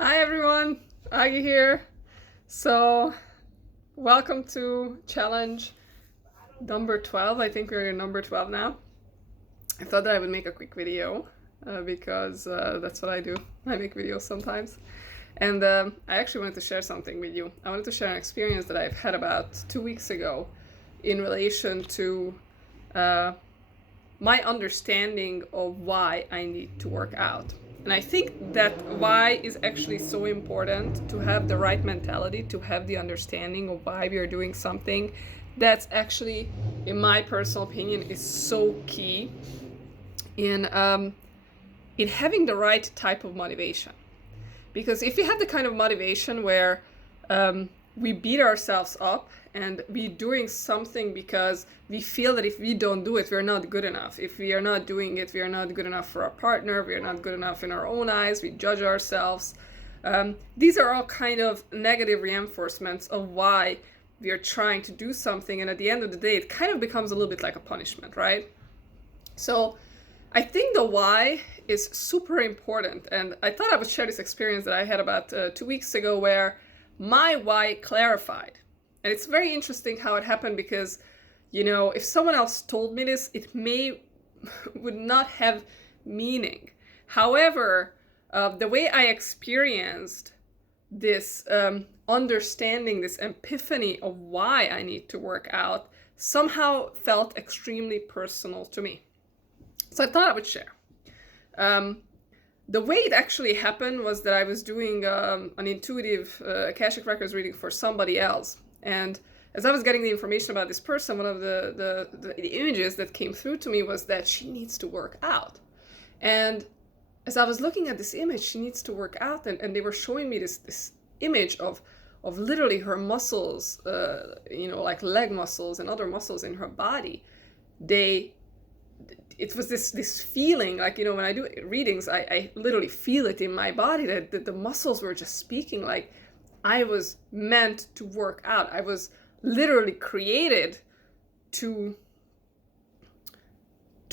Hi everyone, Agi here. So, welcome to challenge number 12. I think we're in number 12 now. I thought that I would make a quick video because that's what I do. I make videos sometimes. And I actually wanted to share something with you. I wanted to share an experience that I've had about 2 weeks ago in relation to uh, my understanding of why I need to work out. And I think that why is actually so important, to have the right mentality, to have the understanding of why we are doing something. That's actually, in my personal opinion, is so key in in having the right type of motivation. Because if you have the kind of motivation where we beat ourselves up and we're doing something because we feel that if we don't do it, we're not good enough. If we are not doing it, we are not good enough for our partner, we are not good enough in our own eyes, we judge ourselves. These are all kind of negative reinforcements of why we are trying to do something, and at the end of the day, it kind of becomes a little bit like a punishment, right? So I think the why is super important, and I thought I would share this experience that I had about 2 weeks ago where my why clarified. And it's very interesting how it happened because, if someone else told me this, it may would not have meaning. However, the way I experienced this understanding, this epiphany of why I need to work out, somehow felt extremely personal to me. So I thought I would share. The way it actually happened was that I was doing an intuitive Akashic Records reading for somebody else. And as I was getting the information about this person, one of the images that came through to me was that she needs to work out. And as I was looking at this image, she needs to work out, and they were showing me this image of literally her muscles, like leg muscles and other muscles in her body. It was this feeling, like, when I do readings, I literally feel it in my body that the muscles were just speaking, like I was meant to work out. I was literally created to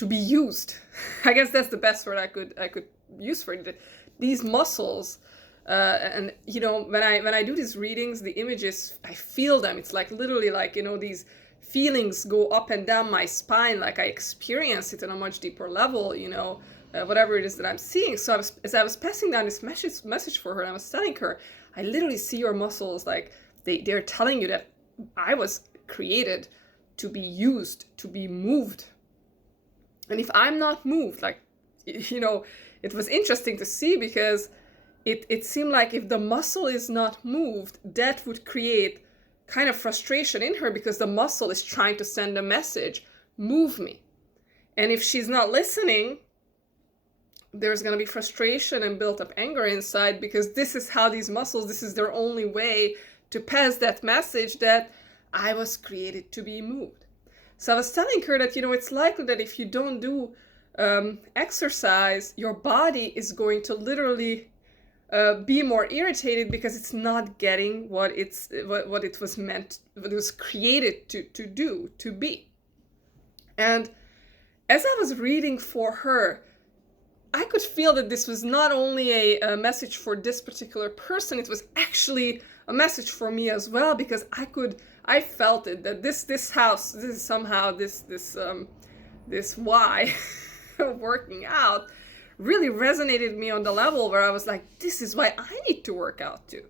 be used. I guess that's the best word I could use for it. These muscles, and when I do these readings, the images, I feel them. It's like literally like, these feelings go up and down my spine, like I experience it on a much deeper level, whatever it is that I'm seeing. So as I was passing down this message for her, and I was telling her, I literally see your muscles, like they're telling you that I was created to be used, to be moved. And if I'm not moved, like, it was interesting to see because it seemed like if the muscle is not moved, that would create kind of frustration in her because the muscle is trying to send a message, move me. And if she's not listening, there's going to be frustration and built up anger inside, because this is how these muscles, this is their only way to pass that message that I was created to be moved. So I was telling her that, it's likely that if you don't do exercise, your body is going to literally be more irritated because it's not getting what it was created to do, to be. And as I was reading for her, I could feel that this was not only a message for this particular person, it was actually a message for me as well, because I felt it, that this house, this is somehow this why of working out really resonated me on the level where I was like, this is why I need to work out too.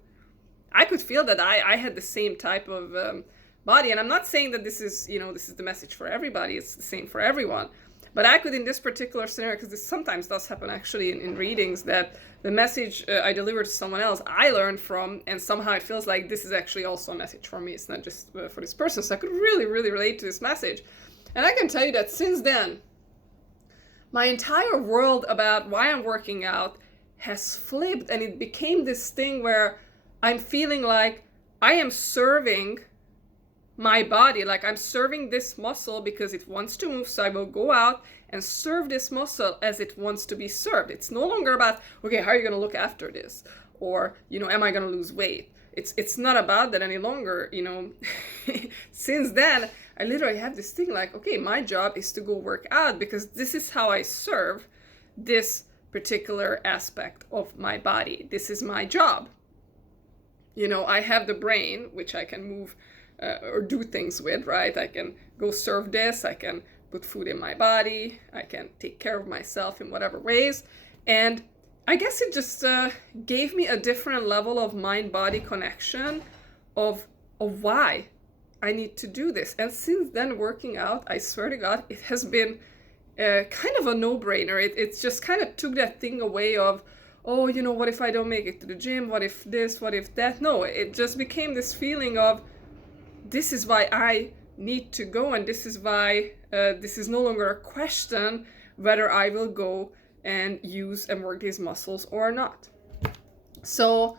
I could feel that I had the same type of body, and I'm not saying that this is the message for everybody, it's the same for everyone. But I could, in this particular scenario, because this sometimes does happen actually in readings, that the message I delivered to someone else, I learned from, and somehow it feels like this is actually also a message for me. It's not just for this person. So I could really, really relate to this message. And I can tell you that since then, my entire world about why I'm working out has flipped, and it became this thing where I'm feeling like I am serving my body, like I'm serving this muscle because it wants to move, so I will go out and serve this muscle as it wants to be served. It's no longer about, okay, how are you going to look after this? Or, am I going to lose weight? It's not about that any longer, Since then, I literally have this thing like, okay, my job is to go work out because this is how I serve this particular aspect of my body. This is my job. You know, I have the brain, which I can move or do things with, right? I can go serve this, I can put food in my body, I can take care of myself in whatever ways. And I guess it just gave me a different level of mind-body connection of why I need to do this. And since then, working out, I swear to God, it has been kind of a no-brainer. It's just kind of took that thing away of, oh, you know, what if I don't make it to the gym? What if this? What if that? No, it just became this feeling of, this is why I need to go, and this is why this is no longer a question whether I will go and use and work these muscles or not. So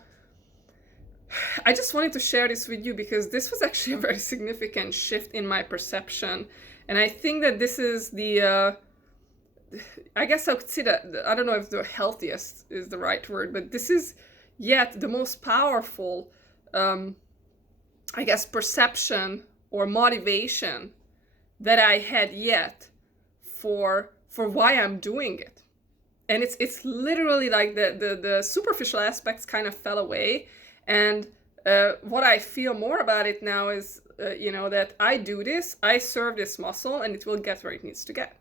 I just wanted to share this with you because this was actually a very significant shift in my perception. And I think that this is the, I guess I would say that, I don't know if the healthiest is the right word, but this is yet the most powerful, I guess, perception or motivation that I had yet for why I'm doing it. And it's literally like the superficial aspects kind of fell away. And what I feel more about it now is, you know, that I do this, I serve this muscle, and it will get where it needs to get.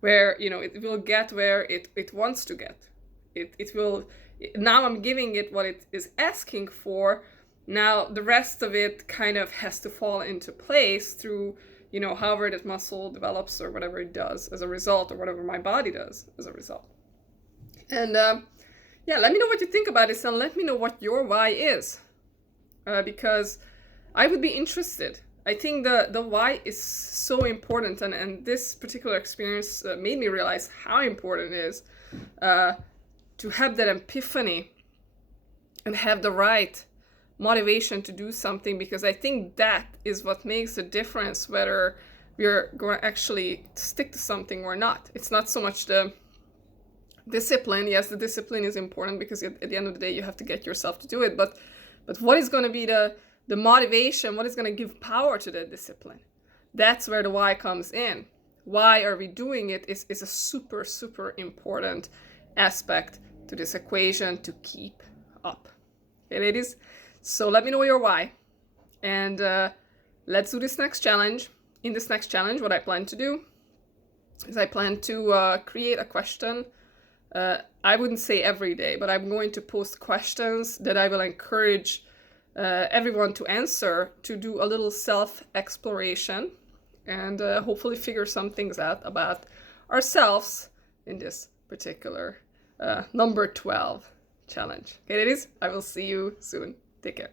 Where, you know, it will get where it wants to get. It will, now I'm giving it what it is asking for. Now the rest of it kind of has to fall into place through, you know, however that muscle develops or whatever it does as a result, or whatever my body does as a result. And yeah, let me know what you think about this, and let me know what your why is, because I would be interested. I think the why is so important, and this particular experience made me realize how important it is to have that epiphany and have the right motivation to do something, because I think that is what makes the difference whether we're going to actually stick to something or not. It's not so much the discipline. Yes, the discipline is important because at the end of the day you have to get yourself to do it, but what is going to be the motivation, what is going to give power to the discipline? That's where the why comes in. Why are we doing it is a super, super important aspect to this equation to keep up. Okay, ladies? So let me know your why. And let's do this next challenge. In this next challenge, what I plan to do is I plan to create a question. I wouldn't say every day, but I'm going to post questions that I will encourage everyone to answer, to do a little self-exploration and hopefully figure some things out about ourselves in this particular number 12 challenge. Okay, ladies, I will see you soon. Take care.